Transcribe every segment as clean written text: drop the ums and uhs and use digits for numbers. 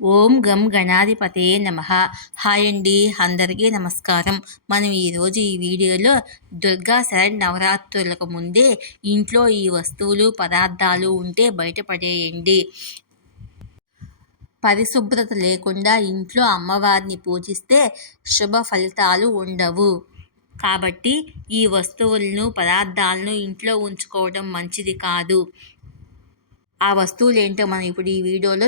ఓం గం గణాధిపతయే నమః. హాయ్ అండి, అందరికీ నమస్కారం. మనం ఈరోజు ఈ వీడియోలో దుర్గా శరన్నవరాత్రులకు ముందే ఇంట్లో ఈ వస్తువులు పదార్థాలు ఉంటే బయటపడేయండి. పరిశుభ్రత లేకుండా ఇంట్లో అమ్మవారిని పూజిస్తే శుభ ఫలితాలు ఉండవు. కాబట్టి ఈ వస్తువులను పదార్థాలను ఇంట్లో ఉంచుకోవడం మంచిది కాదు. ఆ వస్తువులు ఏంటో మనం ఇప్పుడు ఈ వీడియోలో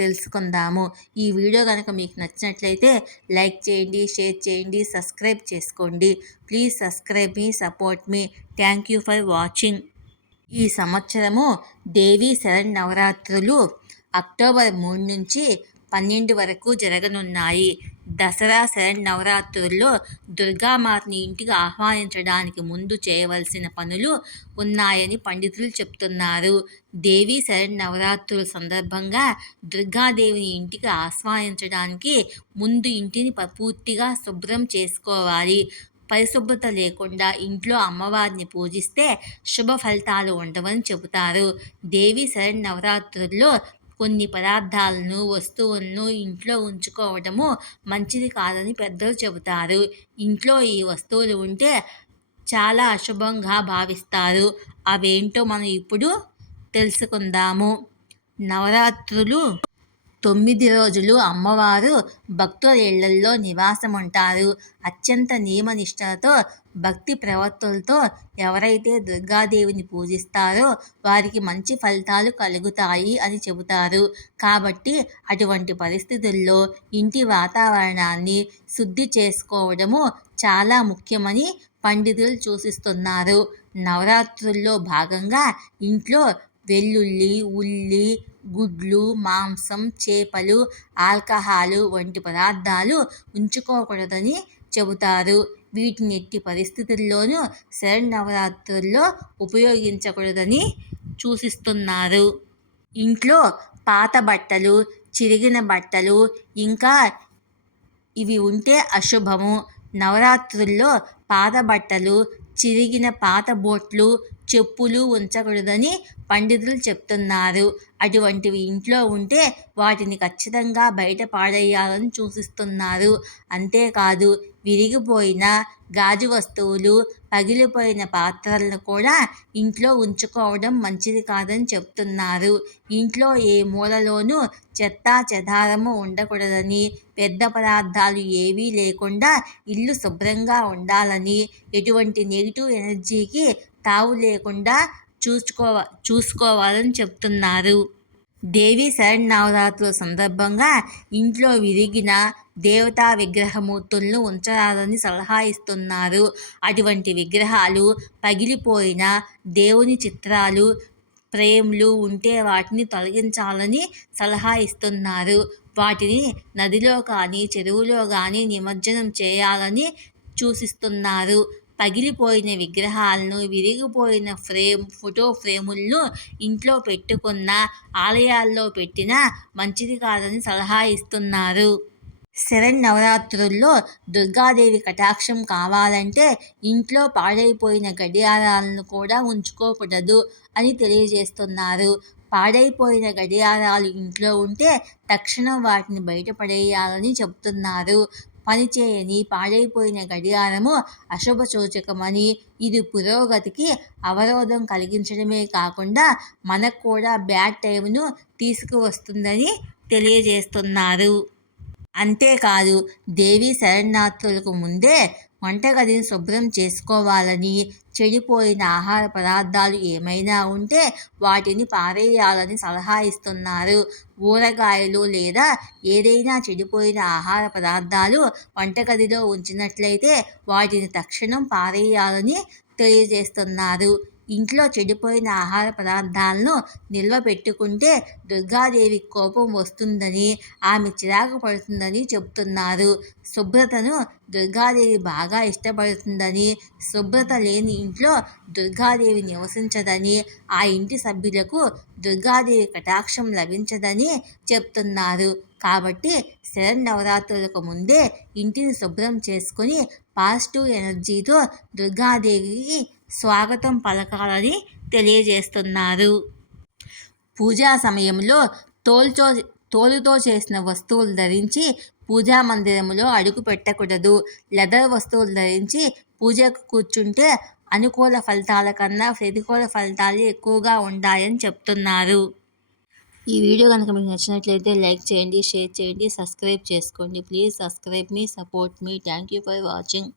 తెలుసుకుందాము. ఈ వీడియో కనుక మీకు నచ్చినట్లయితే లైక్ చేయండి, షేర్ చేయండి, సబ్స్క్రైబ్ చేసుకోండి. Please subscribe me, support me. Thank you for watching. ఈ సంవత్సరము దేవీ శరన్నవరాత్రులు అక్టోబర్ 3 నుంచి 12 వరకు జరగనున్నాయి. దసరా శరన్నవరాత్రుల్లో దుర్గామాతని ఇంటికి ఆహ్వానించడానికి ముందు చేయవలసిన పనులు ఉన్నాయని పండితులు చెప్తున్నారు. దేవీ శరన్నవరాత్రుల సందర్భంగా దుర్గాదేవిని ఇంటికి ఆహ్వానించడానికి ముందు ఇంటిని పూర్తిగా శుభ్రం చేసుకోవాలి. పరిశుభ్రత లేకుండా ఇంట్లో అమ్మవారిని పూజిస్తే శుభ ఫలితాలు ఉండవని చెబుతారు. దేవీ శరన్నవరాత్రుల్లో కొన్ని పదార్థాలను, వస్తువులను ఇంట్లో ఉంచుకోవడము మంచిది కాదని పెద్దలు చెబుతారు. ఇంట్లో ఈ వస్తువులు ఉంటే చాలా అశుభంగా భావిస్తారు. అవేంటో మనం ఇప్పుడు తెలుసుకుందాము. నవరాత్రులు 9 రోజులు అమ్మవారు భక్తుల ఇళ్లల్లో నివాసం ఉంటారు. అత్యంత నియమనిష్టలతో, భక్తి ప్రవర్తనలతో ఎవరైతే దుర్గాదేవిని పూజిస్తారో వారికి మంచి ఫలితాలు కలుగుతాయి అని చెబుతారు. కాబట్టి అటువంటి పరిస్థితుల్లో ఇంటి వాతావరణాన్ని శుద్ధి చేసుకోవడము చాలా ముఖ్యమని పండితులు సూచిస్తున్నారు. నవరాత్రుల్లో భాగంగా ఇంట్లో వెల్లుల్లి, ఉల్లి, గుడ్లు, మాంసం, చేపలు, ఆల్కహాలు వంటి పదార్థాలు ఉంచుకోకూడదని చెబుతారు. వీటిని ఎట్టి పరిస్థితుల్లోనూ శరన్నవరాత్రుల్లో ఉపయోగించకూడదని సూచిస్తున్నారు. ఇంట్లో పాత బట్టలు, చిరిగిన బట్టలు ఇంకా ఇవి ఉంటే అశుభము. నవరాత్రుల్లో పాత బట్టలు, చిరిగిన పాత బొట్లు, చెప్పులు ఉంచకూడదని పండితులు చెప్తున్నారు. అటువంటివి ఇంట్లో ఉంటే వాటిని ఖచ్చితంగా బయట పాడేయాలని సూచిస్తున్నారు. అంతేకాదు, విరిగిపోయిన గాజు వస్తువులు, పగిలిపోయిన పాత్రలను కూడా ఇంట్లో ఉంచుకోవడం మంచిది కాదని చెప్తున్నారు. ఇంట్లో ఏ మూలలోనూ చెత్తా చెదారము ఉండకూడదని, పెద్ద పదార్థాలు ఏవీ లేకుండా ఇల్లు శుభ్రంగా ఉండాలని, ఎటువంటి నెగిటివ్ ఎనర్జీకి తావు లేకుండా చూసుకోవాలని చెప్తున్నారు. దేవీ శరన్నవరాత్రుల సందర్భంగా ఇంట్లో విరిగిన దేవతా విగ్రహమూర్తులను ఉంచరాదని సలహా ఇస్తున్నారు. అటువంటి విగ్రహాలు, పగిలిపోయిన దేవుని చిత్రాలు, ఫ్రేమ్లు ఉంటే వాటిని తొలగించాలని సలహా ఇస్తున్నారు. వాటిని నదిలో కానీ, చెరువులో కానీ నిమజ్జనం చేయాలని సూచిస్తున్నారు. పగిలిపోయిన విగ్రహాలను, విరిగిపోయిన ఫోటో ఫ్రేములను ఇంట్లో పెట్టుకున్న, ఆలయాల్లో పెట్టినా మంచిది కాదని సలహా ఇస్తున్నారు. శరన్నవరాత్రుల్లో దుర్గాదేవి కటాక్షం కావాలంటే ఇంట్లో పాడైపోయిన గడియారాలను కూడా ఉంచుకోకూడదు అని తెలియజేస్తున్నారు. పాడైపోయిన గడియారాలు ఇంట్లో ఉంటే తక్షణం వాటిని బయటపడేయాలని చెబుతున్నారు. పనిచేయని, పాడైపోయిన గడియారము అశుభ సూచకమని, ఇది పురోగతికి అవరోధం కలిగించడమే కాకుండా మనకు కూడా బ్యాడ్ టైంను తీసుకువస్తుందని తెలియజేస్తున్నారు. అంతేకాదు, దేవీ శరన్నవరాత్రులకు ముందే వంటగదిని శుభ్రం చేసుకోవాలని, చెడిపోయిన ఆహార పదార్థాలు ఏమైనా ఉంటే వాటిని పారేయాలని సలహా ఇస్తున్నారు. ఊరగాయలు లేదా ఏదైనా చెడిపోయిన ఆహార పదార్థాలు వంటగదిలో ఉంచినట్లయితే వాటిని తక్షణం పారేయాలని తెలియజేస్తున్నారు. ఇంట్లో చెడిపోయిన ఆహార పదార్థాలను నిల్వ పెట్టుకుంటే దుర్గాదేవికి కోపం వస్తుందని, ఆమె చిరాకు పడుతుందని చెబుతున్నారు. శుభ్రతను దుర్గాదేవి బాగా ఇష్టపడుతుందని, శుభ్రత లేని ఇంట్లో దుర్గాదేవి నివసించదని, ఆ ఇంటి సభ్యులకు దుర్గాదేవి కటాక్షం లభించదని చెప్తున్నారు. కాబట్టి శరన్నవరాత్రులకు ముందే ఇంటిని శుభ్రం చేసుకుని పాజిటివ్ ఎనర్జీతో దుర్గాదేవికి స్వాగతం పలకాలని తెలియజేస్తున్నారు. పూజా సమయంలో తోలుతో చేసిన వస్తువులు ధరించి పూజా మందిరంలో అడుగు పెట్టకూడదు. లెదర్ వస్తువులు ధరించి పూజకు కూర్చుంటే అనుకూల ఫలితాల కన్నా ప్రతికూల ఫలితాలు ఎక్కువగా ఉంటాయని చెప్తున్నారు. ఈ వీడియో కనుక మీకు నచ్చినట్లయితే లైక్ చేయండి, షేర్ చేయండి, సబ్స్క్రైబ్ చేసుకోండి. Please subscribe me, support me. Thank you for watching.